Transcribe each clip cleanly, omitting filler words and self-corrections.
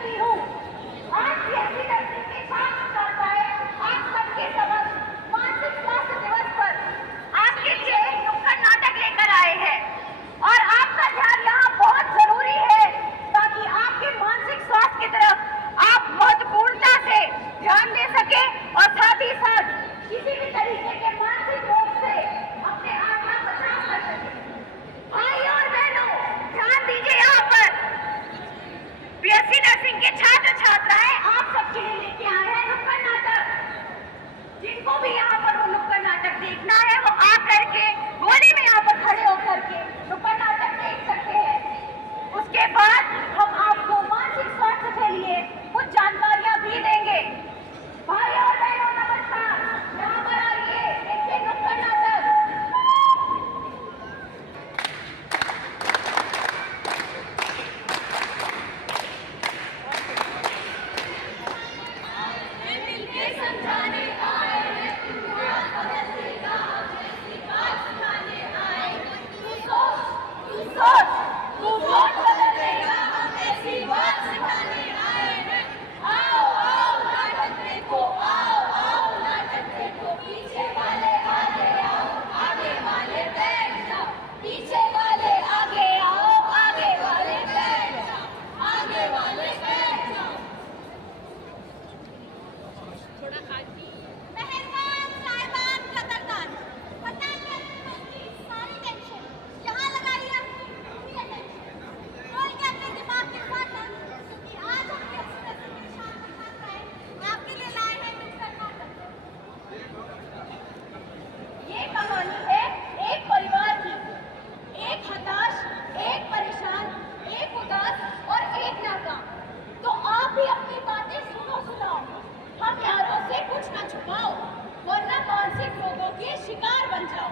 करती हूँ। आज पीएससी नर्सिंग के छात्र छात्राएं आप सबके समक्ष मानसिक स्वास्थ्य दिवस पर आपके लिए एक नुक्कड़ नाटक लेकर आए हैं और आपका ध्यान यहाँ बहुत जरूरी है ताकि आपके मानसिक स्वास्थ्य की तरफ आप महत्वपूर्णता से ध्यान दे सके और साथ ही साथ किसी भी तरीके के मानसिक रोग से अपने आप का बचाव कर सके। भाई और बहनों, ध्यान दीजिए यहाँ पर। पीएससी नर्सिंग के छात्र छात्राएं आप सबके लिए लेके आए हैं नुक्कड़ नाटक। जिनको भी यहाँ पर वो नुक्कड़ नाटक देखना है वो आ करके गोली में यहाँ पर खड़े होकर के नुक्कड़ नाटक देख सकते हैं। उसके बाद हम आपको मानसिक स्वास्थ्य के लिए कुछ जानकारियां भी देंगे। भाई और बहनों नमस्कार, यहाँ पर आइए, देखिए नुक्कड़ नाटक। समझाने आए हैं, बदलने का ऐसी बात सुनाने आए। तू सोच, बदलने का ऐसी बात सिखाने आए हैं। आओ आओ नाटक देखो, आओ नाटक देखो। पीछे वाले आगे आओ, आगे वाले बैठ जाओ। पीछे वाले आगे आओ, आगे वाले बैठ जाओ, आगे वाले बैठ जाओ। मेहरबान साहिबान कदरदान, पता है आपकी सारी टेंशन यहाँ लगाई है अपनी अटेंशन। खोल के अपने दिमाग के बटन, क्योंकि आज हम एक्सप्रेस के शाम के साथ आए आपके लिए लाए हैं नुक्कड़ नाटक। ये कहानी है एक परिवार की, एक हताश, एक परेशान, एक उदास और एक नाकाम। तो आप भी अपनी बातें सुनाओ। हम यारों से कुछ न छुपाओ, वरना मानसिक रोगों के शिकार बन जाओ।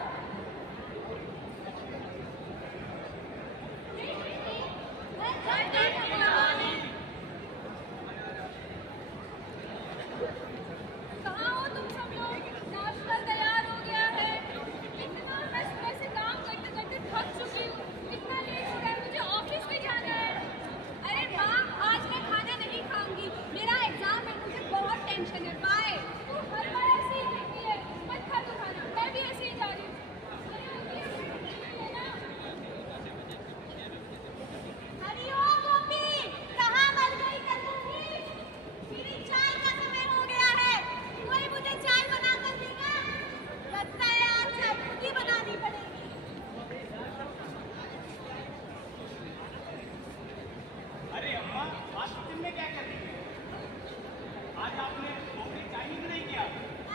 कहाँ हो तुम सब लोग? नाश्ता तैयार हो गया है। इतना मैं सुबह से काम करते करते थक चुकी हूँ। इतना लेट हो गया है, मुझे ऑफिस भी जाना है। अरे माँ, आज मैं खाना नहीं खाऊंगी, मेरा एग्जाम है, मुझे बहुत टेंशन है। बाय। तू हर बार ऐसे ही कहती है, मत खा तू खाना। मैं भी ऐसे ही जा रही हूँ। हरिओम गोपी, कहाँ मर गई कसूरी? मेरी चाय का समय हो गया है, कोई मुझे चाय बना कर देगा? लगता है आज सब्जी बनानी पड़ेगी। अरे अम्मा, आज किचन में क्या कर रही है? आज आपने दोपहर चाय ही नहीं किया।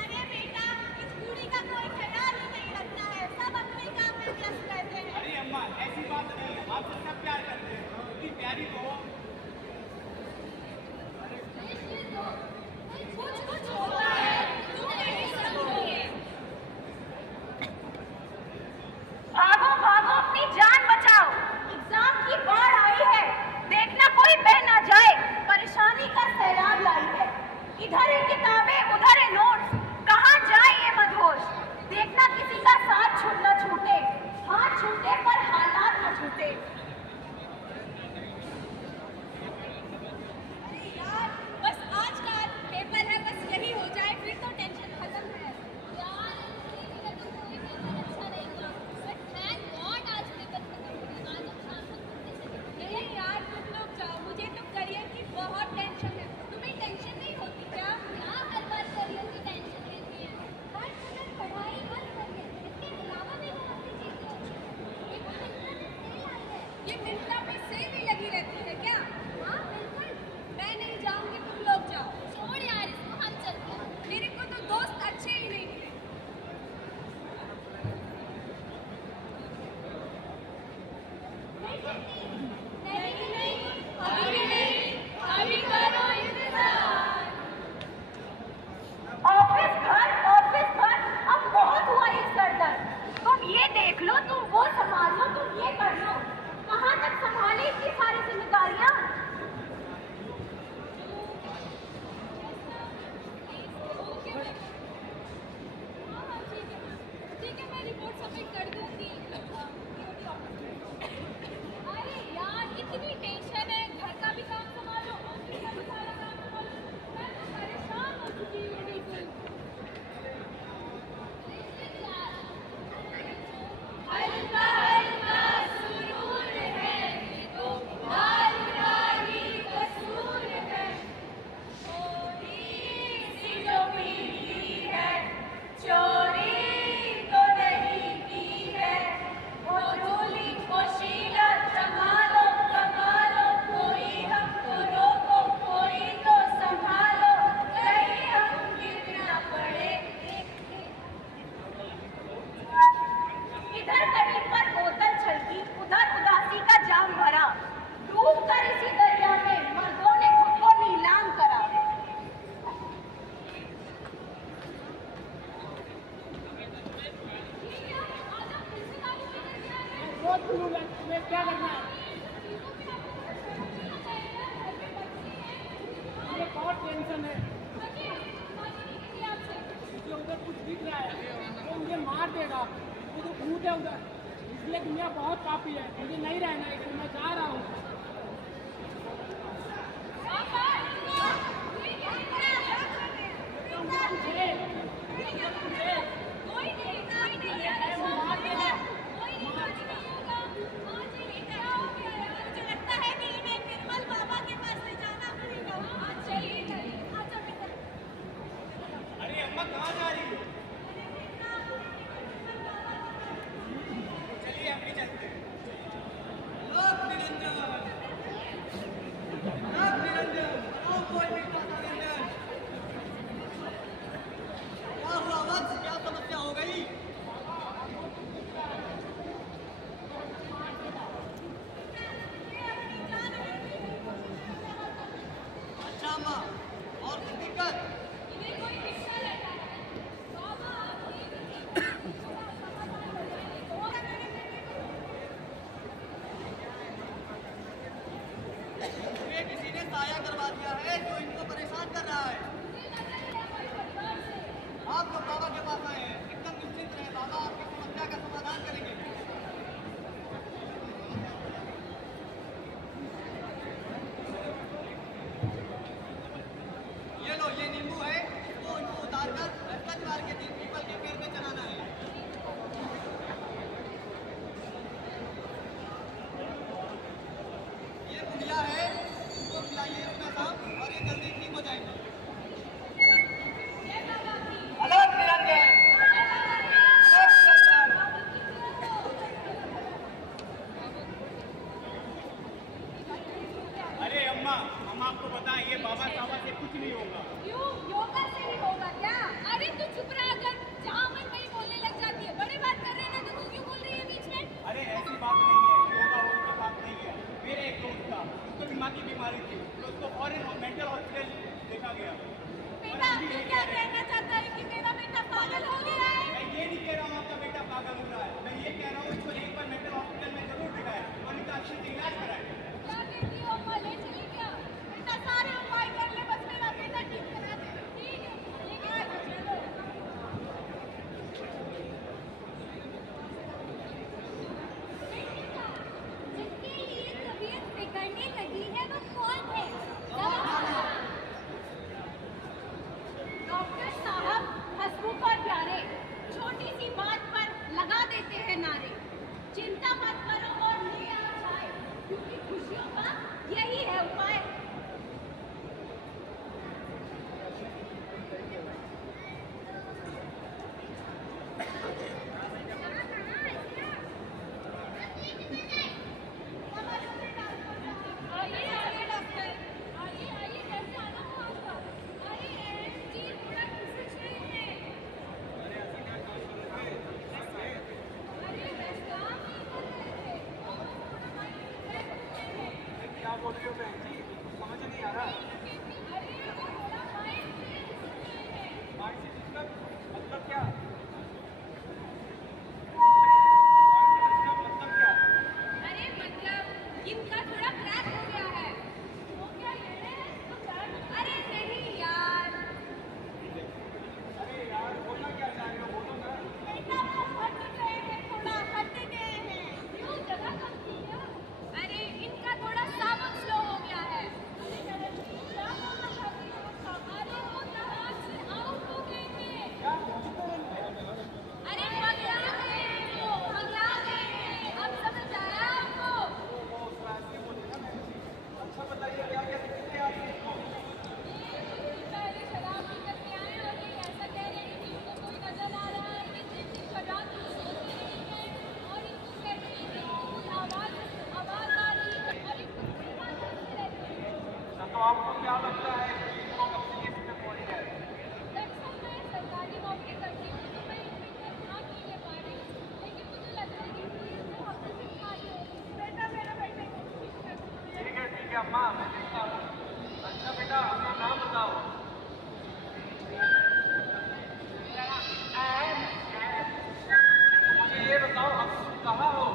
अरे बेटा, इस बूढ़ी का कोई ख्याल ही नहीं रखता है, सब अपने काम में व्यस्त रहते हैं। अरे अम्मा, ऐसी बात नहीं है, आपसे सब प्यार करते हैं। इतनी प्यारी तो हो। कुछ होता है, तुम नहीं समझोगे। भागो भागो, अपनी जान बचाओ, एग्जाम की बाढ़ आई है। देखना कोई बह ना जाए, परेशानी का सैलाब लाई है। इधर ही किताबें, उधर ही नोट्स, कहाँ जाए ये मदहोश। देखना किसी का साथ न छूटे, हाथ छूटे पर हालात न छूटे। अरे यार, बस आज का पेपर है, बस यही हो जाए फिर तो टेंशन खत्म है। यार, मेरा तो कोई पेपर अच्छा नहीं हुआ, बट थैंक गॉड आज पेपर खत्म हो गया। आज हम शाम तक घूमने चलेंगे। नहीं यार, तुम लोग जाओ, मुझे तो करियर की बहुत टेंशन है। तुम्हें टेंशन नहीं होती क्या? क्या हर बार करियर की टेंशन लेती है? हर स्टूडेंट पढ़ाई हर करियर, इसके अलावा भी बहुत सी चीजें होती हैं। एक मिंत्रा में सेल आई है। ये मिंत्रा पे सेल भी लगी रहती है क्या? हाँ बिल्कुल। मैं नहीं जाऊंगी, तुम लोग जाओ। छोड़ यार इसको, हम चलते हैं। मेरे को तो दोस्त अच्छे ही नहीं मिले। नहीं, अभी नहीं, अभी करो इंतजार। ऑफिस घर, अब बहुत हुआ ये सरदर्द। तुम ये देख लो, तुम वो संभाल लो, तुम ये कर लो। कहाँ तक संभाले इतनी सारी जिम्मेदारियां? ठीक है, मैं रिपोर्ट सबमिट कर दूंगी। अरे यार, बहुत जुनून है, तुम्हें क्या करना है? मुझे बहुत टेंशन है, मुझे उधर कुछ दिख रहा है, वो मुझे मार देगा, वो तो भूत है उधर, इसलिए दुनिया बहुत पापी है, मुझे नहीं रहना है, इसलिए मैं जा रहा हूँ। अरे अम्मा कहाँ जा रही हो? चलिए हम भी चलते हैं। लोक निरंजन, लोक निरंजन, आओ कोई भी माता निरंजन। क्या हुआ वत्स, क्या समस्या हो गई? अच्छा अम्मा, और कोई दिक्कत? तुम्हें किसी ने साया करवा दिया है जो इनको परेशान कर रहा है। आप लोग बाबा के पास आए हैं, एकदम निश्चिंत रहे, बाबा आपकी समस्या का समाधान करेंगे। ये लो, ये नींबू है, इसको इनको उतार कर बृहस्पतिवार के दिन पीपल के पेड़ में चढ़ाना है। ये बुढ़िया है, इनको खिलाइए सुबह शाम और ये जल्दी ठीक हो जाएंगे। अलग निरंजन, अलग निरंजन। अरे अम्मा, हम आपको बताएं ये बाबा साबा से कुछ नहीं होगा। क्यों? योगा से ही होगा क्या? अरे तू चुप रहा कर, जहाँ मन वही बोलने लग जाती है। बड़े बात कर रहे हैं ना तो तू क्यों बोल रही है बीच में? अरे ऐसी बात नहीं है, योगा वोगा की बात नहीं है। मेरे एक दोस्त था, उसको दिमाग की बीमारी थी, तो उसको फॉरेन मेंटल हॉस्पिटल देखा गया। बेटा तू क्या कहना चाहता है कि मेरा बेटा पागल हो गया है? मैं ये नहीं कह रहा हूँ आपका बेटा पागल हो रहा है, मैं ये कह रहा हूँ इसको एक बार मेंटल हॉस्पिटल में जरूर दिखाएं और इनका अच्छे से इलाज कराएं। क्या कहती हो अम्मा, ले चली क्या? बेटा सारे उपाय कर ले, बस मेरा बेटा ठीक करा दे। ठीक है, लेके चलो, चलो। जिसके लिए तबीयत बिगड़ने लगी है वो कौन है? डॉक्टर साहब हंसमुख और प्यारे, छोटी सी बात पर लगा देते हैं नारे। चिंता मत करो और ले आओ चाय, क्योंकि खुशियों का यही है उपाय। आइए आइए डॉक्टर, आइए आइए, कैसे आना हुआ आपका? अरे जी थोड़ा खुश रहे हैं। अरे बस काम नहीं कर रहे थे, थोड़ा माइंड फ्रेश हो रहे हैं। क्या बोल रही हो बहन जी, समझ नहीं आ रहा। अरे वो थोड़ा माइंड फ्रेश हो रहे हैं। मानसिक दिक्कत मतलब क्या? मतलब क्या? अरे मतलब इनका थोड़ा क्रैक हो गया है। हो गया ये? तो दर्द? अरे नहीं यार। अरे यार बोलना क्या चाह रहे हो, बोलो ना। बेटा वो हट गए हैं, थोड़ा हट गए हैं। क्यों, जगह कम थी क्या? अरे इनका थोड़ा सावन स्लो हो गया है। अरे क्या बोलना चाहती हो? अरे वो दिमाग से आउट हो गए हैं। क्या मुझको अरे पगला गए हैं वो, पगला गए हैं। अब समझ आया आपको? अच्छा बताइए क्या क्या दिक्कत है आपको? पहले शराब पीकर के आए और ये ऐसा कह रहे हैं कि इनको कोई नजर आ रहा है, ये दिन दिन शराब की सोचते नहीं है और इनको कहते हैं कि कोई आवाज आ रही है और इनको परेशान करते रहते हैं। तो आपको क्या लगता है कि इनको कब से ये दिक्कत हो रही है? दरअसल मैं सरकारी नौकरी करती हूँ तो मैं इन पे इतना ध्यान नहीं दे पा रही, लेकिन मुझे लगता है कि पुलिस को हफ्ते से खाली होगी। बेटा मेरा बेटे को ठीक है अम्मा, मैं देखता हूँ। अच्छा बेटा अपना नाम बताओ। मुझे ये बताओ अब तुम कहाँ हो?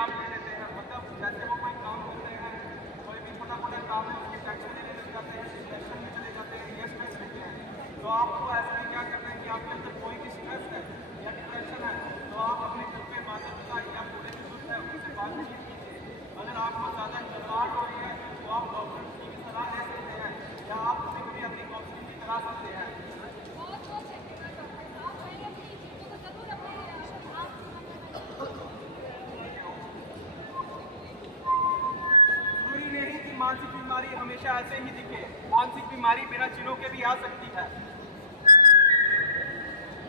लाभ ले लेते हैं, मतलब जैसे वो कोई काम करते हैं, कोई भी छोटा मोटा काम है उसकी टेंशन लेने लग जाते हैं, डिप्रेशन में चले जाते हैं, ये स्ट्रेस लेते हैं। तो आपको ऐसे में क्या करना है कि आपके अंदर कोई भी स्ट्रेस है या डिप्रेशन है तो आप अपने घर पे माता पिता या बूढ़े बुजुर्ग है उनसे बातचीत कीजिए। अगर आपको ज़्यादा घबराहट हो रही है तो आप डॉक्टर की भी सलाह ले सकते हैं या आप किसी को भी अपनी काउंसलिंग भी करा सकते हैं। बहुत बहुत धन्यवाद डॉक्टर साहब, मैंने अपनी चीज़ों को ज़रूर अपने आप जरूरी नहीं कि मानसिक बीमारी हमेशा ऐसे ही दिखे, मानसिक बीमारी बिना चिन्हों के भी आ सकती है।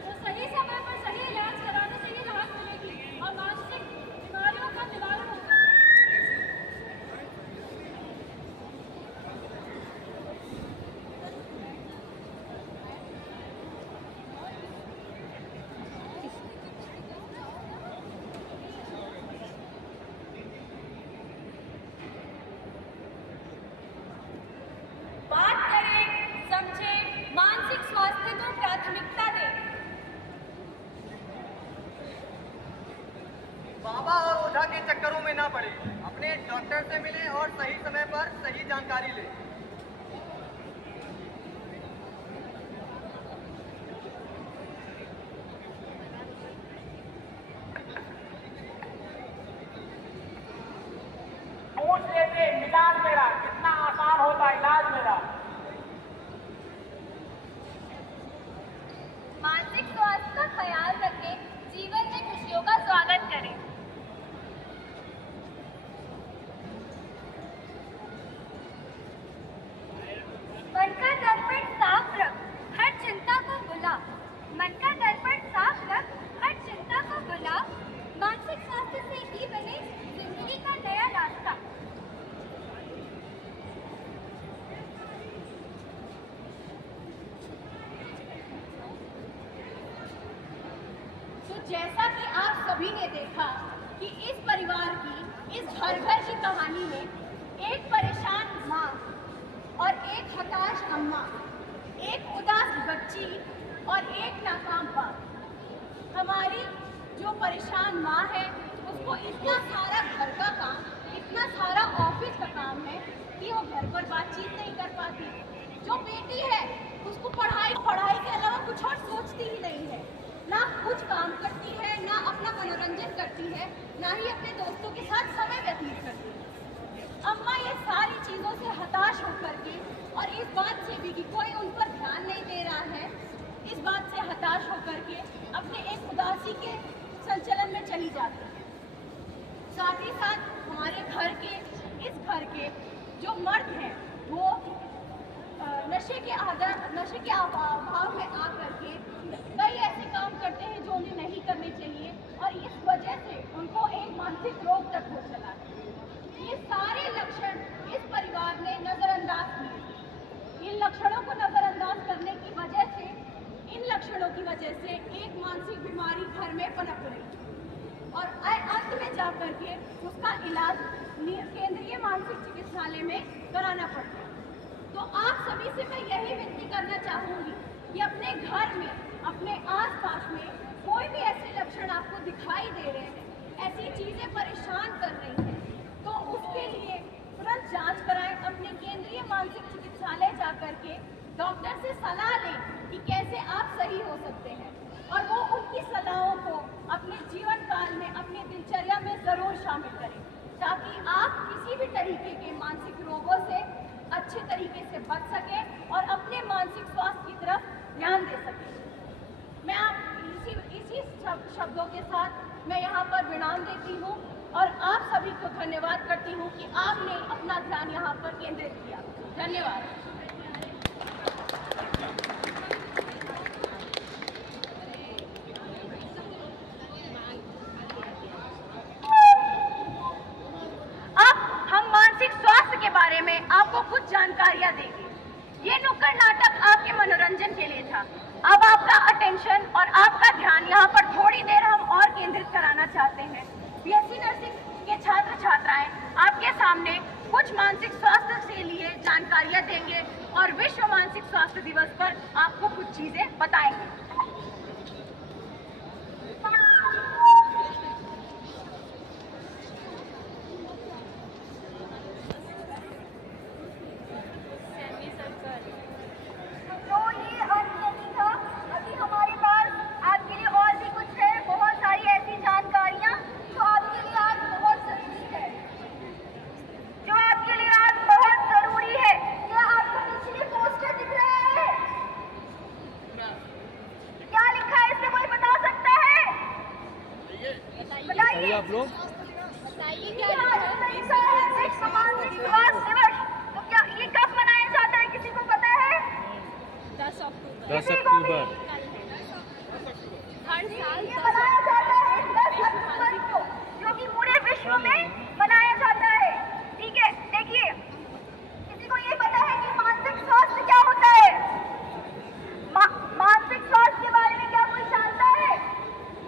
तो सही समय पर सही इलाज कराने से ही राहत मिलेगी और मानसिक बीमारियों का निवारण होगा। बात करें, समझें, मानसिक स्वास्थ्य को प्राथमिकता दें। बाबा और ओझा के चक्करों में ना पड़े, अपने डॉक्टर से मिलें और सही समय पर सही जानकारी लें। पूछ लेते इलाज मेरा कितना आसान होता है, इलाज मेरा। मानसिक स्वास्थ्य का ख्याल रखें, जीवन में खुशियों का स्वागत करें। मन का दर्पण साफ रख, हर चिंता को भुला। मन का दर्पण साफ रख, हर चिंता को भुला। मानसिक स्वास्थ्य से ही बने जिंदगी का नया रास्ता। तो जैसा कि आप सभी ने देखा कि इस परिवार की, इस घर घर की कहानी में एक परेशान माँ और एक हताश अम्मा, एक उदास बच्ची और एक नाकाम बाप। हमारी जो परेशान माँ है उसको इतना सारा घर का काम, इतना सारा ऑफिस का काम है कि वो घर पर बातचीत नहीं कर पाती। जो बेटी है उसको पढ़ाई के अलावा कुछ और सोचती ही नहीं है, ना कुछ काम करती है, ना अपना मनोरंजन करती है, ना ही अपने दोस्तों के साथ समय व्यतीत करती है। अम्मा ये सारी चीज़ों से हताश होकर के और इस बात से भी कि कोई उन पर ध्यान नहीं दे रहा है, इस बात से हताश होकर के अपने एक उदासी के संचलन में चली जाती है। साथ ही साथ हमारे घर के, इस घर के जो मर्द हैं वो नशे के अभाव में आकर के कई ऐसे काम करते हैं जो उन्हें नहीं करने चाहिए और इस वजह से उनको एक मानसिक रोग तक हो चला है। ये सारे लक्षण इस परिवार ने नज़रअंदाज किए। इन लक्षणों को नज़रअंदाज करने की वजह से, इन लक्षणों की वजह से एक मानसिक बीमारी घर में पनप रही और अंत में जाकर के उसका इलाज केंद्रीय मानसिक चिकित्सालय में कराना पड़ता है। तो आप सभी से मैं यही विनती करना चाहूँगी कि अपने घर में, अपने आसपास में कोई भी ऐसे लक्षण आपको दिखाई दे रहे हैं, ऐसी चीज़ें परेशान कर रही हैं, तो उसके लिए तुरंत जांच कराएं। अपने केंद्रीय मानसिक चिकित्सालय जाकर के डॉक्टर से सलाह लें कि कैसे आप सही हो सकते हैं और वो उनकी सलाहों को अपने जीवन काल में, अपनी दिनचर्या में ज़रूर शामिल करें ताकि आप किसी भी तरीके के मानसिक रोगों से अच्छे तरीके से बच सकें और अपने मानसिक स्वास्थ्य की तरफ ध्यान दे सकें। मैं आप इसी शब्दों के साथ मैं यहाँ पर विराम देती हूँ और आप सभी को धन्यवाद करती हूँ कि आपने अपना ध्यान यहाँ पर केंद्रित किया। धन्यवाद। के बारे में आपको कुछ जानकारियां देंगे। ये नुक्कड़ नाटक आपके मनोरंजन के लिए था। अब आपका अटेंशन और आपका ध्यान यहाँ पर थोड़ी देर हम और केंद्रित कराना चाहते हैं। बीएससी नर्सिंग के छात्र छात्राएं आपके सामने कुछ मानसिक स्वास्थ्य से लिए जानकारियां देंगे और विश्व मानसिक स्वास्थ्य दिवस पर आपको कुछ चीजें बताएंगे। 10 अक्टूबर हर साल ये मनाया जाता है 10 अक्टूबर को, जो कि पूरे विश्व में मनाया जाता है। ठीक है, देखिए, किसी को ये पता है कि मानसिक स्वास्थ्य क्या होता है? मानसिक स्वास्थ्य के बारे में क्या कोई जानता है?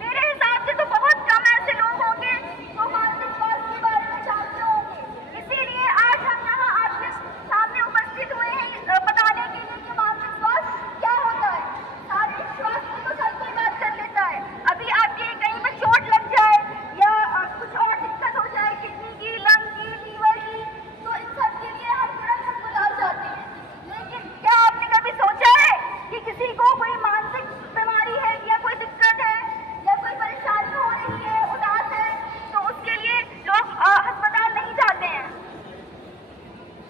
मेरे हिसाब से तो बहुत कम ऐसे लोग होंगे जो मानसिक स्वास्थ्य के बारे में जानते होंगे। इसीलिए आज हम यहाँ आपके सामने उपस्थित हुए हैं बताने के लिए कि मानसिक स्वास्थ्य क्या होता है। शारीरिक स्वास्थ्य तो हर कोई बात कर लेता है, अभी आपके कहीं पर चोट लग जाए या कुछ और दिक्कत हो जाए, किडनी की, लंग की, लीवर की, तो इन सब के लिए हम तुरंत अस्पताल जाते हैं। लेकिन क्या आपने कभी सोचा है कि किसी को कोई मानसिक बीमारी है या कोई दिक्कत है या कोई परेशानी हो रही है, उदास है, तो उसके लिए लोग अस्पताल नहीं जाते हैं?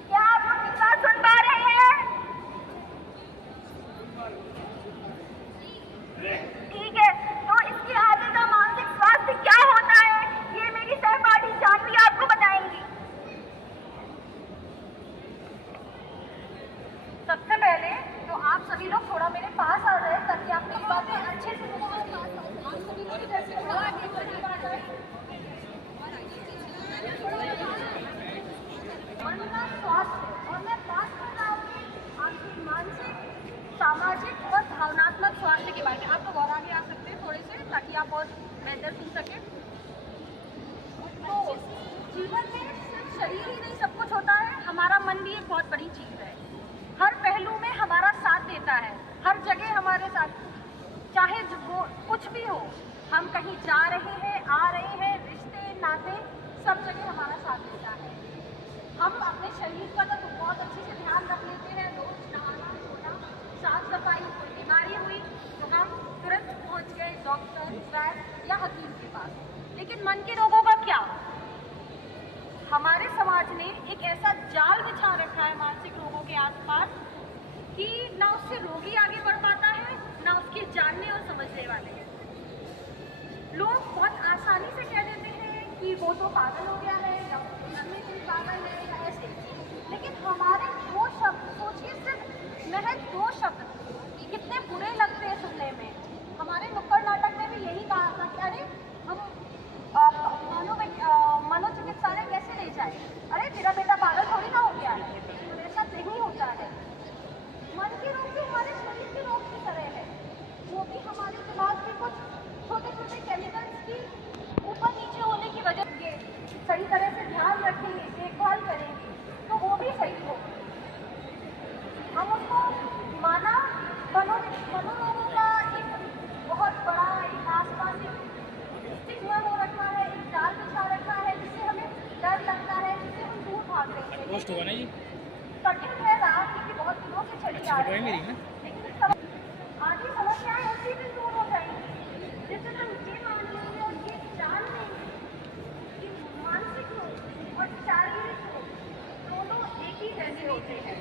क्या आप मेरी बात सुन पा रहे हैं? ठीक है, तो इसके आगे का मानसिक स्वास्थ्य क्या होता है, ये मेरी सहपाठी जानवी आपको बताएंगी। सबसे पहले तो आप सभी लोग थोड़ा मेरे पास आ जाए ताकि आप मेरी बातें अच्छे से सुन पाएं। आप सभी लोग इधर से थोड़ा आगे बढ़िए आ जाए। मन का स्वास्थ्य, और मैं बात कर रहा हूँ आपकी मानसिक, सामाजिक और भावनात्मक स्वास्थ्य के बारे में। आप लोग और आगे आ सकते हैं थोड़े से, ताकि आप और बेहतर सुन सकें। तो जीवन में सिर्फ शरीर ही नहीं सब कुछ होता है, हमारा मन भी एक बहुत बड़ी चीज़ है। हर पहलू में हमारा साथ देता है, हर जगह हमारे साथ, चाहे वो कुछ भी हो, हम कहीं जा रहे हैं, आ रहे हैं, रिश्ते नाते सब जगह हमारा साथ देता है। हम अपने शरीर का तो बहुत अच्छे से ध्यान रख लेते हैं, रोज नहाना धोना, साफ सफाई, कोई बीमारी हुई तो हम तुरंत पहुंच गए डॉक्टर, वैद्य या हकीम के पास। लेकिन मन के रोगों का क्या? हमारे समाज ने एक ऐसा जाल बिछा रखा है मानसिक रोगों के आसपास कि ना उससे रोगी आगे बढ़ पाता है, ना उसके जानने और समझने वाले हैं। लोग बहुत आसानी से कह देते हैं कि वो तो पागल हो गया है या पागल है या ऐसे। लेकिन हमारे दो शब्द सोचिए, सिर्फ महज 2 शब्द कितने बुरे लगते हैं सुनने में। हमारे नुक्कड़ नाटक में भी यही कहा था कि अरे हम मनोचिकित्सालय कैसे ले जाए, अरे तेरा बेटा पागल थोड़ी ना हो गया है, तो ऐसा नहीं होता है। मन के रोग भी हमारे शरीर के रोग की तरह है, वो भी हमारे दिमाग में कुछ छोटे छोटे केमिकल्स की ऊपर नीचे होने की वजह से सही तरह से ध्यान रखेंगे, देखभाल करेंगे तो वो भी सही होगा। हम उसको माना मनोरोगों का एक बहुत बड़ा एक आसपास स्टिग्मा हो रखा है, एक जाल बिछा रखा है जिससे हमें डर लगता है, जिससे हम दूर भाग रहे हैं। पोस्ट होगा ना ये कठिन है राह, क्योंकि बहुत दिनों से चली आ रही है, लेकिन आधी समस्याएं उसी दिन दूर हो जाएंगी जिससे हम ये मान लेंगे और ये जान लेंगे कि मानसिक रोग और शारीरिक रोग दोनों एक ही जैसे होते हैं।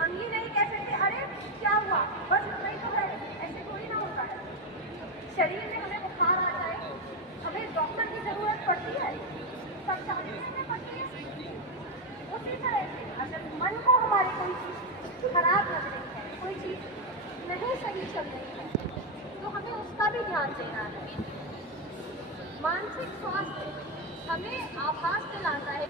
हम ये नहीं कह सकते अरे क्या हुआ, बस इतना ही तो है, ऐसे थोड़ी ना होता है। शरीर में हमें बुखार आ जाए, हमें डॉक्टर की जरूरत पड़ती है, सब जानने में पड़ती है। उसी तरह से अगर मन को हमारी कोई चीज़ खराब लग रही है, कोई चीज़ नहीं सही चल रही है, तो हमें उसका भी ध्यान देना है। मानसिक स्वास्थ्य हमें आभास दिलाता है।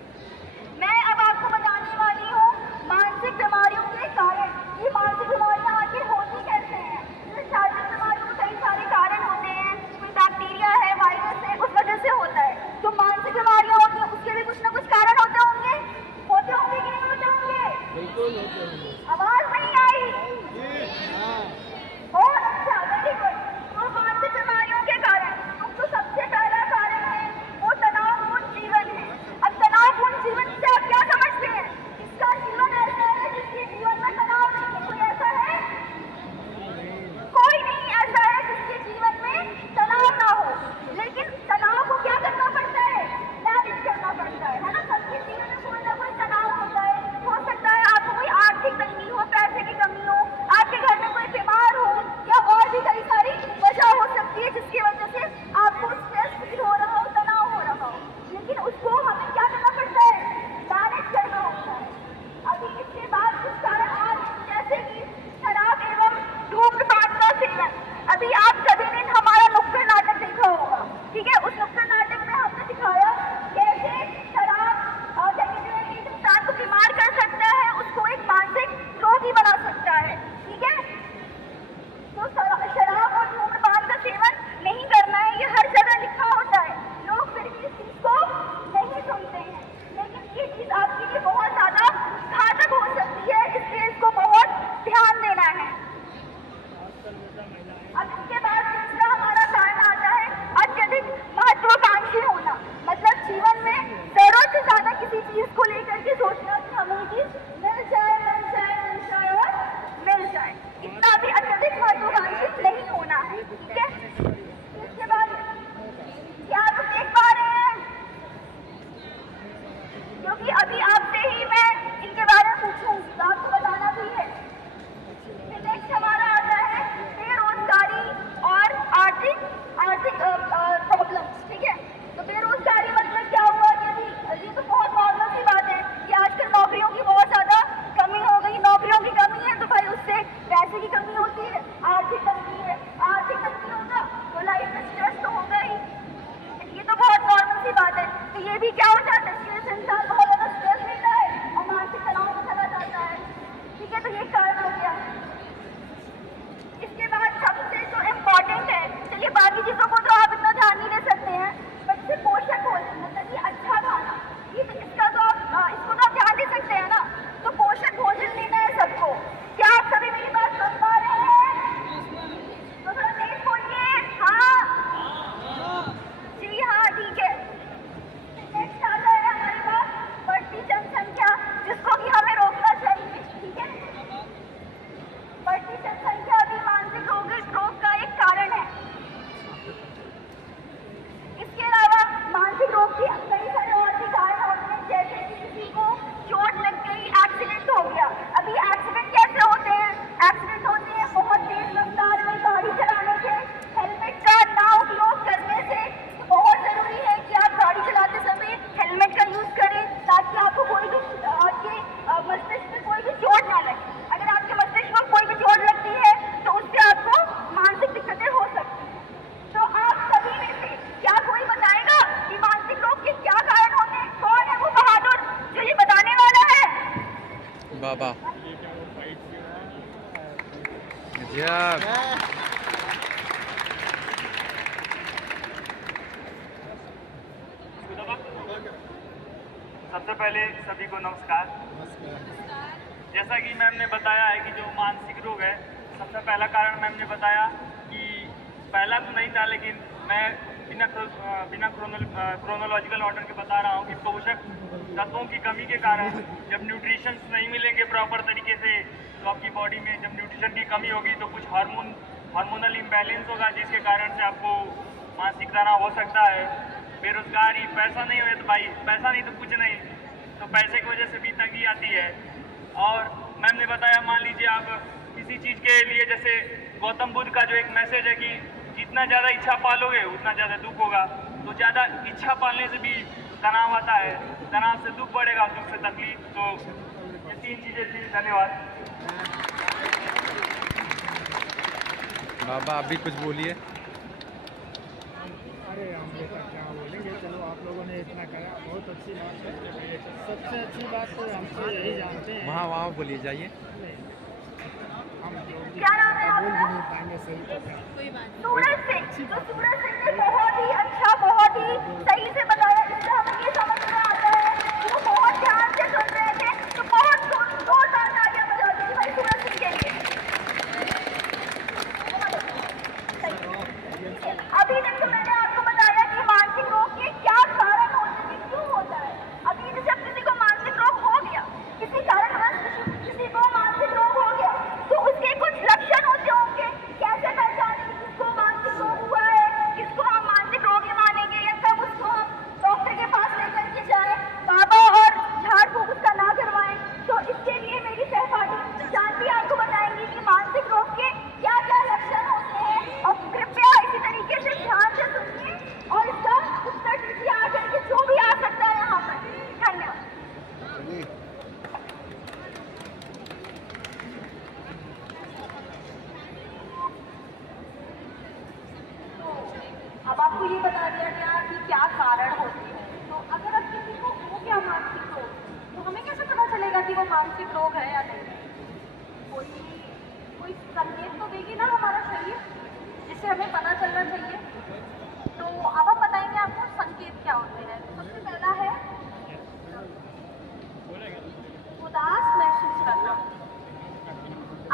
मैं अब आपको बताने वाली हूँ मानसिक बीमारियों के कारण। ये मानसिक बीमारियाँ आखिर होती कैसे हैं? जैसे शारीरिक बीमारियों के कई सारे कारण होते हैं, कोई बैक्टीरिया है, वायरस है, उस वजह से होता है। जो मानसिक बीमारियाँ होती हैं उसके भी कुछ ना कुछ कारण होते होंगे कि नहीं होते होंगे? बिल्कुल होते होंगे। आवाज नहीं आई? बहुत अच्छा, वेरी गुड। तो मानसिक बीमारियों के कारण तो सबसे पहला कारण है वो तनावपूर्ण जीवन है। अब तनावपूर्ण जीवन से आप क्या समझते हैं? इसका जीवन ऐसा है जिसके जीवन में तनाव नहीं है। कोई ऐसा है? कोई नहीं ऐसा है जिसके जीवन में तनाव ना हो। लेकिन तनाव को क्या करना पड़ता है? मैनेज करना पड़ता है ना? सबके जीवन में कोई ना कोई तनाव होता है। हो सकता है आपको कोई आर्थिक तंगी हो, पैसे की कमी हो, आपके घर में कोई बीमार हो, या और भी कई सारी वजह हो सकती है जिसकी वजह से आपको स्ट्रेस फील हो रहा हो, तनाव हो रहा हो। लेकिन उसको हमें क्या करना पड़ता है? मैनेज करना होता है। अभी इसके बाद कुछ कारण आज जैसे कि शराब एवं किसी चीज को लेकर के सोचना कि हमें ये चीज मिल जाए मिल जाए मिल जाए और मिल जाए, इतना भी अत्यधिक महत्वाकांक्षी नहीं होना है, ठीक है। इसके बाद क्या आप देख पा रहे हैं, क्योंकि अभी आपसे ही मैं इनके बारे में पूछूं तो आपको बताना भी है। नेक्स्ट हमारा आता है बेरोजगारी और आर्थिक प्रॉब्लम्स, ठीक है। तो बेरोजगारी मतलब क्या हुआ कि अभी ये तो बहुत नॉर्मल सी बात है कि आजकल नौकरियों की बहुत ज़्यादा कमी हो गई, नौकरियों की कमी है तो भाई उससे पैसे की कमी होती है, आर्थिक तंगी है, आर्थिक तंगी होगा तो लाइफ में स्ट्रेस तो होगा ही, ये तो बहुत नॉर्मल सी बात है। तो ये भी क्या हो जाता है, स्ट्रेस इंसान बहुत ज़्यादा स्ट्रेस लेता है और मानसिक तनाव में चला जाता है, ठीक है। तो ये कारण हो गया। इसके बाद सबसे जो इम्पोर्टेंट है, चलिए बाकी चीज़ों को तो आप इतना ध्यान नहीं दे सकते हैं, बट जैसे पोषक भोजन मतलब कि अच्छा खाना, ये तो इसका तो आप इसको तो आप ध्यान दे सकते हैं ना। तो पोषक भोजन लेना है सबको। क्या आप सभी मेरी बात सुन पा रहे हैं? तो थोड़ा तेज बोलिए। हाँ जी हाँ, ठीक है। नेक्स्ट आता है हमारे पास बढ़ती जनसंख्या, जिसको कि हमें रोकना चाहिए, ठीक है। बढ़ती जनसंख्या भी मानसिक रोग का एक कारण है। इसके अलावा मानसिक रोग की कई सारे और भी कारण होते हैं, जैसे कि किसी को चोट लग गई, एक्सीडेंट हो गया। अभी एक्सीडेंट कैसे होते हैं, एक्सीडेंट होते हैं बहुत तेज रफ्तार में गाड़ी चलाने से, हेलमेट का ना उपयोग करने से। तो बहुत ज़रूरी है कि आप गाड़ी चलाते समय हेलमेट का यूज़ करें ताकि आपको कोई भी आपके मस्तिष्क में कोई भी चोट ना लगे। अगर आपके मस्तिष्क में कोई भी चोट लगती है तो उससे आपको मानसिक दिक्कतें हो सकती हैं। तो आप सभी में से क्या कोई बताएगा कि मानसिक रोग के क्या कारण होते हैं? कौन है वो बहादुर जो ये बताने वाला है? बाबा गजब। सबसे पहले सभी को नमस्कार। जैसा कि मैम ने बताया है कि जो मानसिक रोग है, सबसे पहला कारण मैम ने बताया कि पहला तो नहीं था, लेकिन मैं बिना क्रोनोलॉजिकल ऑर्डर के बता रहा हूँ कि पोषक तत्वों की कमी के कारण जब न्यूट्रिशंस नहीं मिलेंगे प्रॉपर तरीके से, तो आपकी बॉडी में जब न्यूट्रिशन की कमी होगी तो कुछ हार्मोनल इम्बैलेंस होगा, जिसके कारण से आपको मानसिक तनाव हो सकता है। बेरोजगारी, पैसा नहीं हो तो भाई पैसा नहीं तो कुछ नहीं, तो पैसे की वजह से भी तंगी आती है। और मैम ने बताया, मान लीजिए आप किसी चीज़ के लिए, जैसे गौतम बुद्ध का जो एक मैसेज है कि जितना ज़्यादा इच्छा पालोगे उतना ज़्यादा दुख होगा, तो ज़्यादा इच्छा पालने से भी तनाव आता है, तनाव से दुख बढ़ेगा, दुख से तकलीफ। तो ये 3 चीज़ें थी। धन्यवाद। बाबा आप भी कुछ बोलिए। अरे हम बेटा क्या बोलेंगे, चलो आप लोगों ने इतना करा, बहुत अच्छी बात है। सबसे अच्छी बात तो हमसे यही जानते हैं, वहाँ बोलिए, जाइए। हम लोग क्या नाम है बोल भी आपका? नहीं पाएंगे सही तो। सूरज सिंह। तो सूरज सिंह ने बहुत ही अच्छा, बहुत ही सही से बताया, जिससे हमें ये समझ में आता है कि वो बहुत ध्यान से सुन रहे थे। तो बहुत जोरदार तालियां बजा दी भाई सूरज सिंह के लिए। अभी तक तो मैंने आपको बताया कि मानसिक रोग के क्या कारण होते हैं, क्यों होता है। अभी जब किसी को मानसिक रोग हो गया, किसी कारणवश किसी को मानसिक रोग हो गया, तो उसके कुछ लक्षण होते होंगे। कैसे पहचानेंगे किसको मानसिक रोग हुआ है, किसको हम मानसिक रोगी मानेंगे, या कब उसको हम डॉक्टर के पास लेकर के जाएं, बाबा और झाड़ फूक उसका ना करवाएं। तो इसके लिए मेरी सहपाठी जानवी आपको बताएंगी कि मानसिक रोग के क्या क्या लक्षण होते हैं। और कृपया इसी तरीके से ध्यान से सुनिए और इसका उत्तर दीजिए आकर के, जो भी आ सकता है यहाँ पर। धन्यवाद। अब आपको ये बता दिया गया कि क्या कारण होते हैं। तो अगर अब किसी को हो गया मानसिक रोग, तो हमें कैसे पता चलेगा कि वो मानसिक रोग है या नहीं? कोई संकेत तो देगी ना हमारा शरीर, जिससे हमें पता चलना चाहिए। तो अब हम बताएंगे आपको संकेत क्या होते हैं। सबसे पहला है उदास महसूस करना।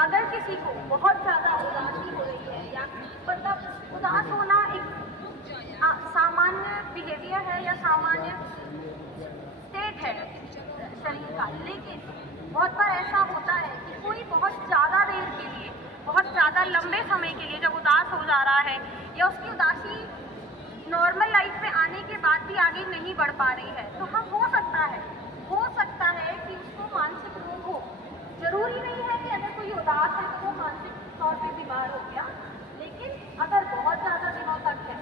अगर किसी को बहुत ज़्यादा उदासी हो रही है, या मतलब उदास होना एक सामान्य बिहेवियर है या सामान्य स्टेट है, बहुत बार ऐसा होता है कि कोई बहुत ज़्यादा देर के लिए, बहुत ज़्यादा लंबे समय के लिए जब उदास हो जा रहा है या उसकी उदासी नॉर्मल लाइफ में आने के बाद भी आगे नहीं बढ़ पा रही है, तो हाँ हो सकता है कि उसको मानसिक रोग हो। जरूरी नहीं है कि अगर कोई उदास है तो वो मानसिक तौर पे बीमार हो गया, लेकिन अगर बहुत ज़्यादा दिनों तक है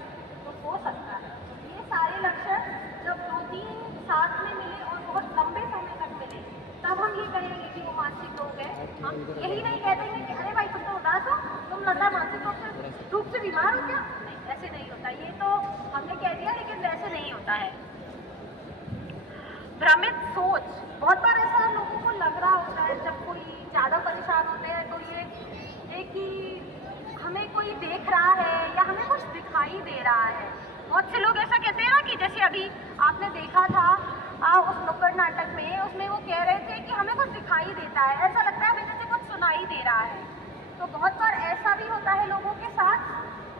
तो हो सकता है। ये सारे लक्षण जब 2-3 साथ में मिले और बहुत लंबे समय तक मिले, तब हम ये कहेंगे कि वो मानसिक रोग है। हम यही नहीं कह देंगे कि अरे भाई तुम तो उदास हो, तुम लगता मानसिक रूप से बीमार हो क्या? नहीं, ऐसे नहीं होता। ये तो हमने कह दिया, लेकिन वैसे नहीं होता है। भ्रमित सोच, बहुत बार ऐसा लोगों को लग रहा होता है जब कोई ज़्यादा परेशान होते हैं, तो ये कि हमें कोई देख रहा है या हमें कुछ दिखाई दे रहा है। बहुत से लोग ऐसा कहते हैं ना कि जैसे अभी आपने देखा था उस नुक्कड़ नाटक में, उसमें वो कह रहे थे कि हमें कुछ दिखाई देता है, ऐसा लगता है हमें जैसे कुछ सुनाई दे रहा है। तो बहुत बार ऐसा भी होता है लोगों के साथ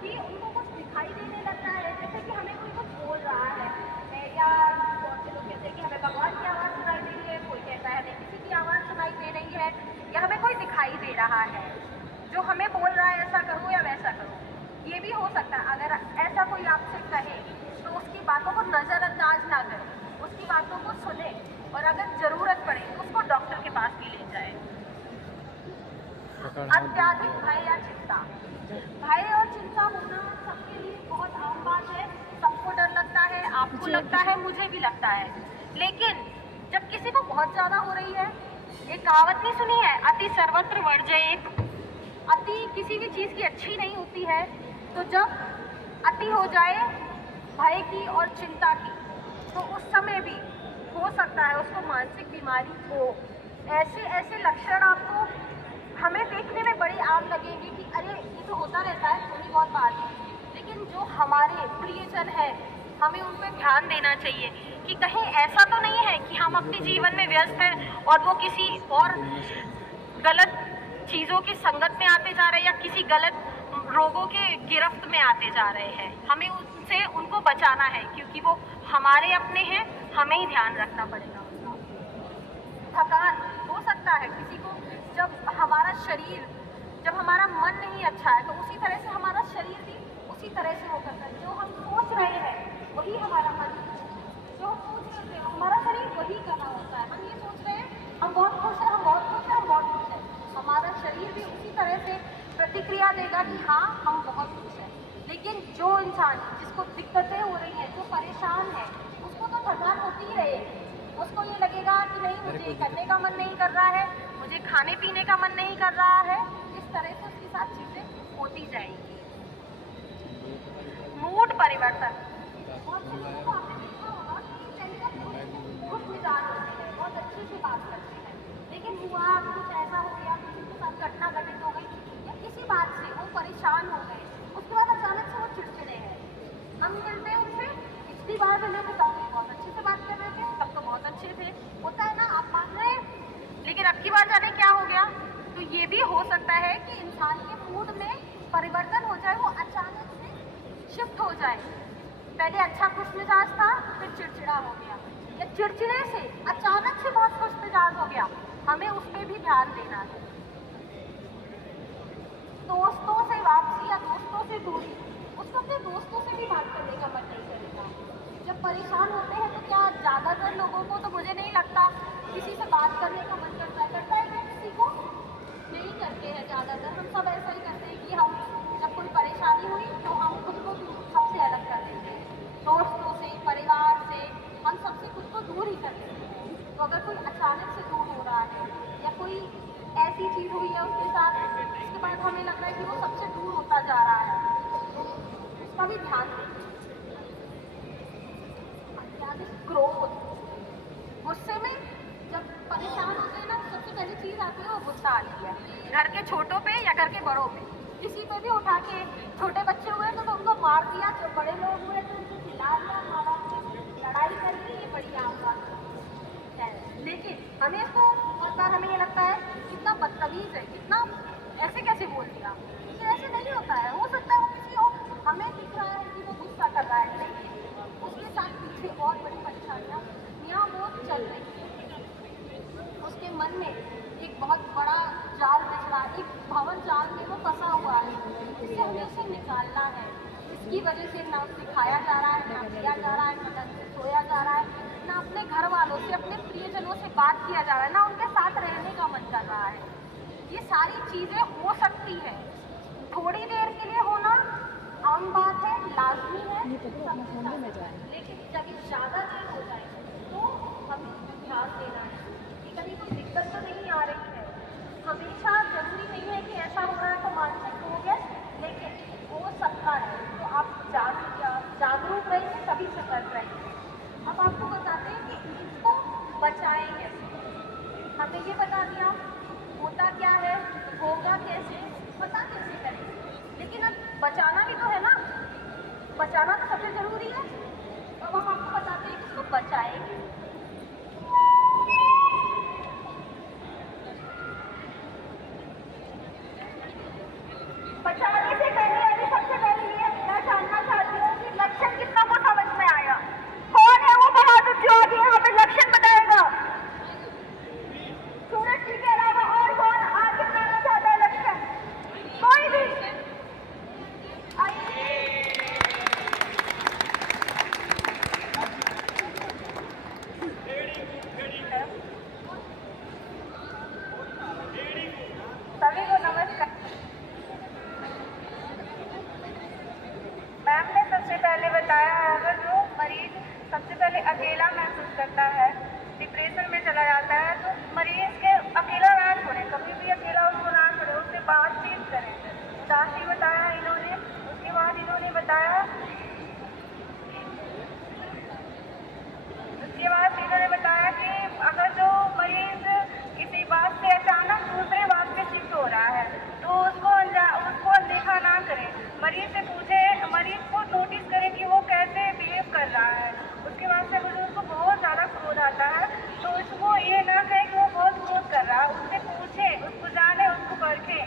कि उनको कुछ दिखाई देने लगता है, जैसे कि हमें कोई कुछ बोल रहा है, या बहुत से लोग कहते हैं कि हमें भगवान की आवाज़ सुनाई दे रही है, कोई कहता है हमें किसी की आवाज़ सुनाई दे रही है, या हमें कोई दिखाई दे रहा है जो हमें बोल रहा है ऐसा करो या वैसा करो। ये भी हो सकता है। अगर ऐसा कोई आपसे कहे तो उसकी बातों को नज़रअंदाज ना करें, उसकी बातों को सुने, और अगर ज़रूरत पड़े तो उसको डॉक्टर के पास भी ले जाए। अत्याधिक भय या चिंता, भय और चिंता होना सबके लिए बहुत आम बात है। सबको डर लगता है, आपको लगता है, मुझे भी लगता है। लेकिन जब किसी को बहुत ज़्यादा हो रही है, एक कहावत नहीं सुनी है, अति सर्वत्र वर्जयेत। अति किसी भी चीज़ की अच्छी नहीं होती है। तो जब अति हो जाए भय की और चिंता की, तो उस समय भी हो सकता है उसको मानसिक बीमारी हो। ऐसे लक्षण आपको हमें देखने में बड़े आम लगेंगे कि अरे ये तो होता रहता है, थोड़ी बहुत बात है, लेकिन जो हमारे प्रियजन है हमें उन पर ध्यान देना चाहिए कि कहीं ऐसा तो नहीं है कि हम अपने जीवन में व्यस्त हैं और वो किसी और गलत चीज़ों की संगत में आते जा रहे हैं या किसी गलत रोगों के गिरफ्त में आते जा रहे हैं। हमें उनसे उनको बचाना है, क्योंकि वो हमारे अपने हैं, हमें ही ध्यान रखना पड़ेगा उनका। थकान हो सकता है किसी को, जब हमारा शरीर, जब हमारा मन नहीं अच्छा है तो उसी तरह से हमारा शरीर भी उसी तरह से होकर है। जो हम सोच रहे हैं वही हमारा मन, जो हम सोच रहे हैं हमारा शरीर वही कर रहा होता है। हम ये सोच रहे हैं हम बहुत खुश हैं, हम बहुत खुश हैं, हम बहुत खुश हैं, हमारा शरीर भी उसी तरह से प्रतिक्रिया देगा कि हाँ हम बहुत खुश हैं। लेकिन जो इंसान जिसको दिक्कतें हो रही हैं, जो परेशान है, उसको तो थकान होती ही रहेगी। उसको ये लगेगा कि नहीं मुझे करने का मन नहीं कर रहा है, मुझे खाने पीने का मन नहीं कर रहा है। इस तरह से उसके साथ चीज़ें होती जाएंगी। मूड परिवर्तन, बहुत से लोगों को आपने देखा होगा कि पहले खुश मिजाज होते हैं, बहुत अच्छे से बात करते हैं, लेकिन हुआ कुछ ऐसा हो गया, किसी के साथ घटना घटित हो गई या किसी बात से वो परेशान हो गए, उसके बाद अचानक से वो चिड़चिड़े हैं। हम मिलते हैं उनसे, पिछली बार मिले थे तब बहुत अच्छे से बात कर रहे थे, तब तो बहुत अच्छे थे, होता है ना, आप मान रहे हैं, लेकिन अब की बार जाने क्या हो गया। तो ये भी हो सकता है कि इंसान के मूड में परिवर्तन हो जाए, वो अचानक से शिफ्ट हो जाए। पहले अच्छा खुश मिजाज था, फिर चिड़चिड़ा हो गया, या चिड़चिड़े से अचानक से बहुत खुश मिजाज हो गया। हमें उस पर भी ध्यान देना है। दोस्तों से वापसी या दोस्तों से दूरी, उसको अपने दोस्तों से भी बात करने का मन नहीं करेगा। जब परेशान होते हैं तो क्या ज़्यादातर लोगों को, तो मुझे नहीं लगता किसी से बात करने का मन करता है क्या किसी को? नहीं करते हैं ज़्यादातर। हम सब ऐसा ही करते हैं कि हम जब कोई परेशानी हुई तो हम खुद को सबसे अलग कर देते हैं, दोस्तों से, परिवार से, हम सबसे खुद को दूर ही कर देते हैं। तो अगर कोई अचानक से दूर हो रहा है या कोई ऐसी चीज़ हुई है उसके साथ, उसके बाद हमें लग रहा है कि वो सबसे दूर होता जा रहा है, तो उसका भी ध्यान दें। अत्याधिक क्रोध, गुस्से में जब परेशान होते हैं ना, सबसे पहली चीज़ आती है वो गुस्सा आती है। घर के छोटों पे या घर के बड़ों पे, किसी पे भी उठा के, छोटे बच्चे हुए तो उनको मार दिया, जो बड़े लोग हुए तो उनको खिला दिया, माँ बाप से लड़ाई कर ली, ये बड़ी आम बात है। लेकिन हमें तो बहुत बार हमें ये लगता है कितना बदतमीज़ है, कितना ऐसे कैसे बोल दिया, लेकिन ऐसे नहीं होता है। हो सकता है वो किसी और, हमें दिख रहा है कि वो गुस्सा कर रहा है, लेकिन उसके साथ पीछे और बड़ी परेशानियाँ वो चल रही है। उसके मन में जिसकी वजह से ना उसे खाया जा रहा है, ना पिया जा रहा है, ना ढंग से सोया जा रहा है, ना अपने घर वालों से, अपने प्रियजनों से बात किया जा रहा है, ना उनके साथ रहने का मन कर रहा है। ये सारी चीज़ें हो सकती है, थोड़ी देर के लिए होना आम बात है, लाजमी है, लेकिन जब ये ज़्यादा देर हो जाए तो हमें ध्यान देना है कि कहीं कोई दिक्कत तो नहीं आ रही है। हमेशा जरूरी नहीं है कि ऐसा हो रहा है तो मानसिक रोग है, लेकिन हो सकता है, तो आप जागरूक रहिए, सभी सतर्क रहिए। अब आपको बताते हैं कि इसको बचाएं कैसे। हमें ये बता दिया होता क्या है, होगा कैसे, पता कैसे करें, लेकिन अब बचाना भी तो है ना, बचाना तो सबसे ज़रूरी है। अब हम आपको बताते हैं कि इसको बचाएंगे। बचाने से पहले अभी सबसे पहले ये मैं जानना चाहती हूँ कि लक्षण कितना को समझ में आया, कौन है वो बहादुर जो आगे यहाँ पे लक्षण बताएगा। सूरज जी के अलावा और कौन आगे बताना चाहता है लक्षण? कोई भी सभी को नमस्कार। मैम ने सबसे पहले बताया है, अगर जो मरीज सबसे पहले अकेला महसूस करता है, डिप्रेशन में चला जाता है, तो मरीज के अकेला ना छोड़े, कभी भी अकेला उसको ना छोड़े, उससे बातचीत करें। साथ ही बताया इन्होंने, उसके बाद इन्होंने बताया कि अगर जो मरीज किसी बात से अचानक दूसरे बात पे शिफ्ट हो रहा है तो उसको अनदेखा ना करें, मरीज से पूछे, मरीज को नोटिस करें कि वो कैसे बिहेव कर रहा है। उसके बाद से अगर उसको बहुत ज़्यादा क्रोध आता है तो उसको ये ना कहें कि वो बहुत क्रोध कर रहा है, उससे पूछें, उसको जाने, उसको परखें।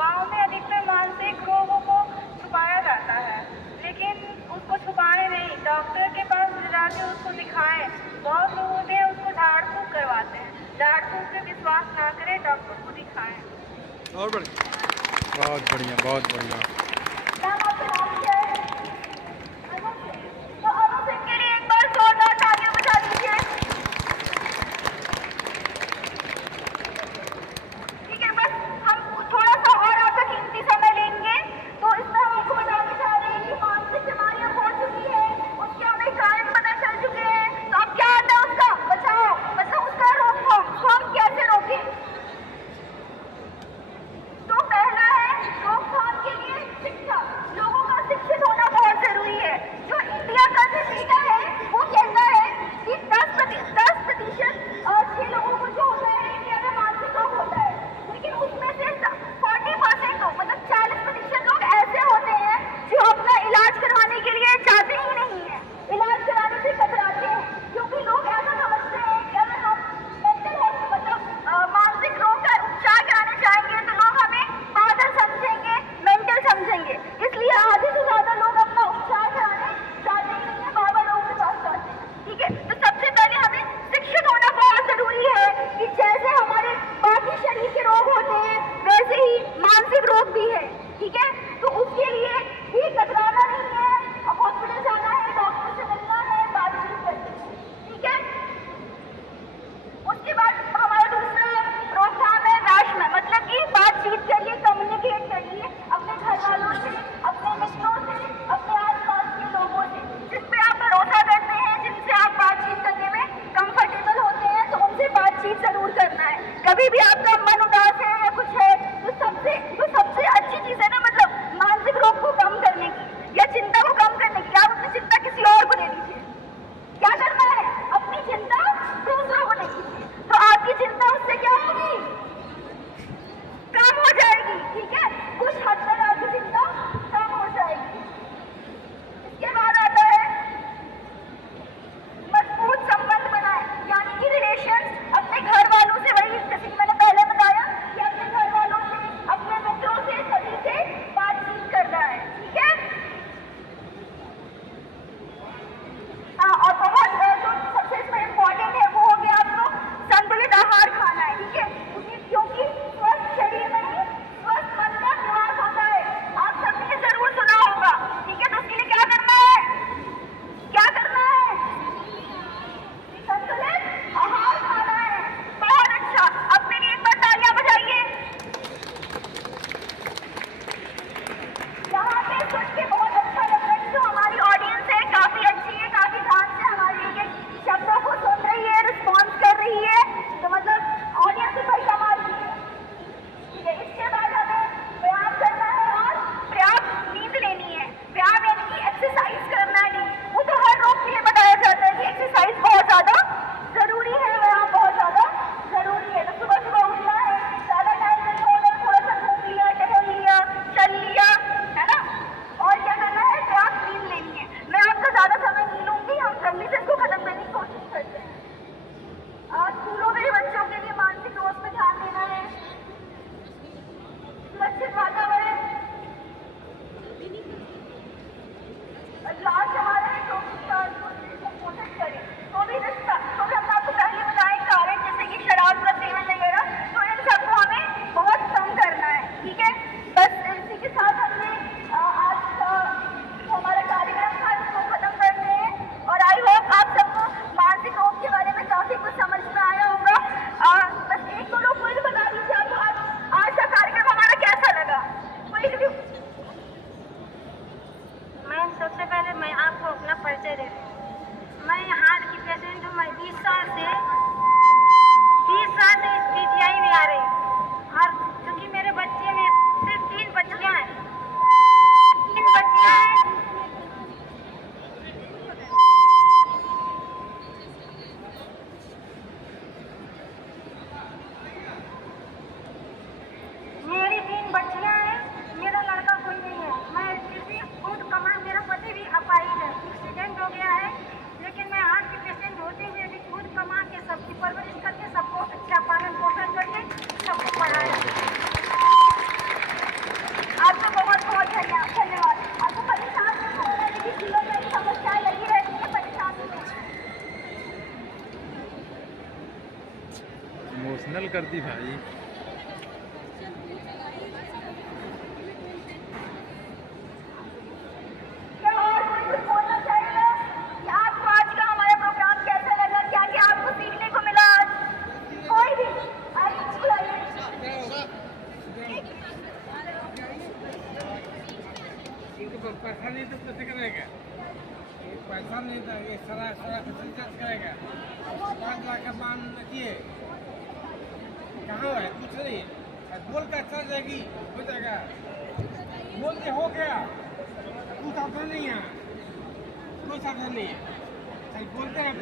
गाँव में अधिकतर मानसिक रोगों को छुपाया जाता है, लेकिन उसको छुपाएं नहीं, डॉक्टर के पास जाके उसको दिखाएं। बहुत लोग होते हैं उसको झाड़ फूँक करवाते हैं, झाड़ फूँक पे विश्वास ना करें, डॉक्टर को दिखाएं। और बढ़िया, बहुत बढ़िया, बहुत बढ़िया। मैम आपका नाम क्या है? तो अनु सिंह के लिए एक बार जोरदार तालियां बजा दीजिए। ठीक है, बस हम थोड़ा सा और आपका कीमती समय लेंगे। तो इसमें हम आपको बताना चाह रहे हैं कि मानसिक बीमारियां हो चुकी है, उसके हमें कारण पता चल चुके हैं, तो अब क्या आता है उसका बचाव, मतलब उसका रोकथाम, हम कैसे रोकें। तो पहला है रोकथाम के लिए शिक्षा, लोगों का शिक्षित होना बहुत जरूरी है। जो इंडिया का जो डेटा है वो कहता है कि 10% अच्छे लोगों को जो होता है इंडिया में मानसिक रोग होता है, लेकिन उसमें से 40% लोग, मतलब 40% लोग ऐसे होते हैं जो अपना इलाज करवाने के लिए जाते ही नहीं है, इलाज कराने से कतराते हैं, क्योंकि लोग ऐसा समझते हैं कि अगर हम मेंटल हेल्थ मतलब मानसिक रोग का उपचार कराने जाएंगे तो लोग हमें पागल समझेंगे, मेंटल समझेंगे, इसलिए आधे से ज़्यादा लोग अपना उपचार कराने जाते ही नहीं है, बाबा लोगों के पास जाते हैं। ठीक है, तो सबसे पहले हमें शिक्षित होना बहुत ज़रूरी है कि जैसे हमारे बाकी शरीर के रोग होते हैं वैसे ही मानसिक रोग भी है। ठीक है, तो उसके लिए भी कतराना नहीं है, अब हॉस्पिटल जाना है, डॉक्टर से मिलना है, बातचीत करनी है। ठीक है, उसके बाद हमारा दूसरा रोकथाम है राशना, मतलब कि बातचीत करिए, कम्युनिकेट करिए अपने घर वालों से, अपने मित्रों से, अपने आसपास के लोगों से, जिस पे आप भरोसा करते हैं, जिनसे आप बातचीत करने में कंफर्टेबल होते हैं, तो उनसे बातचीत जरूर करना है। कभी भी आपका मन उदास है या कुछ है तो सबसे अच्छी चीज़ है ना, मतलब मानसिक रोग को कम करने की या चिंता को कम करने की, आप अपनी चिंता किसी और को दे दीजिए। क्या करना है, अपनी चिंता दूसरों को दे दीजिए, तो आपकी चिंता उससे क्या होगी, कम हो जाएगी। ठीक है, कुछ हद तक आपकी चिंता कम हो जाएगी। इसके बाद आता है मजबूत संबंध बनाए, यानी कि रिलेशन अपने घर वालों से, वही जैसे कि मैंने पहले बताया इमोशनल कर दी भाई। क्या और कोई कुछ बोलना चाहेगा कि आपको आज का हमारा प्रोग्राम कैसा लगा, क्या क्या आपको सीखने को मिला आज? कोई भी आइए, इनको पैसा नहीं तो कैसे करेगा? पैसा नहीं था, ये सारा सारा कैसे चार्ज करेगा? 5 लाख का मान रखिए, कहाँ है कुछ नहीं, बोल कर चल जाएगी, हो जाएगा, बोल के हो गया, कोई साधन नहीं है, कोई साधन नहीं है, सही बोलते हैं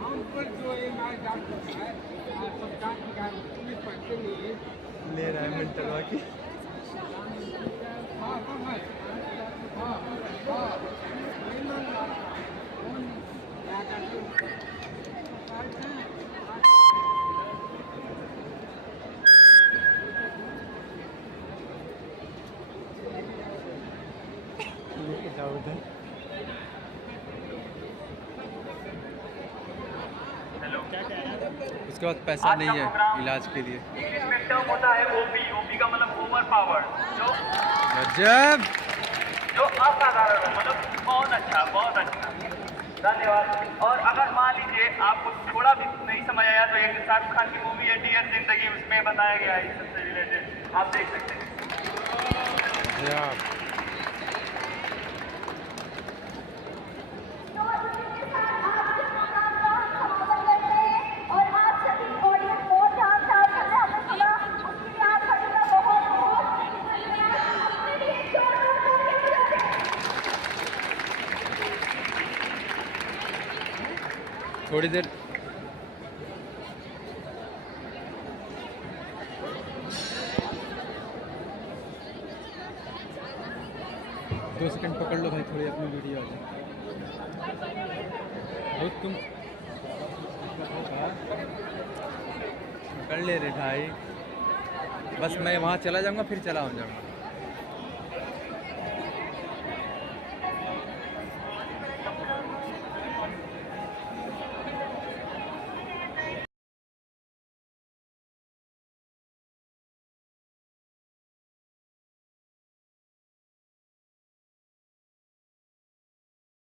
हम पर जो ये मार जान करता है, सब जान का पुलिस पैसे नहीं है, ले रहा है मेंटलवा की। हाँ कौन है? हाँ हाँ नहीं मान रहा, कौन क्या करते हैं? लेके जाओ उधर। हेलो, क्या कह रहे हैं? उसके बाद पैसा नहीं है इलाज के लिए। इंग्लिश में टर्म होता है ओपी। ओपी का मतलब ओवर पावर, गजब। जो असाधारण हो, मतलब बहुत अच्छा, बहुत अच्छा। धन्यवाद। और अगर मान लीजिए आपको थोड़ा भी नहीं समझ आया तो एक शाहरुख खान की मूवी है डियर जिंदगी, उसमें बताया गया है इस सबसे रिलेटेड, आप देख सकते हैं। गजब। तो इसी के साथ आज के प्रोग्राम का हम समापन करते हैं और आप सभी ऑडियंस बहुत ध्यान से आपने हमें सुना, उसके लिए आप सभी का बहुत बहुत धन्यवाद। अपने लिए जोरदार तालियां बजाते हैं। थोड़ी देर दो सेकंड पकड़ लो भाई, थोड़ी अपनी वीडियो आ जाए। बहुत तुम पकड़ ले रे भाई, बस मैं वहाँ चला जाऊँगा फिर चला हो जाऊँगा।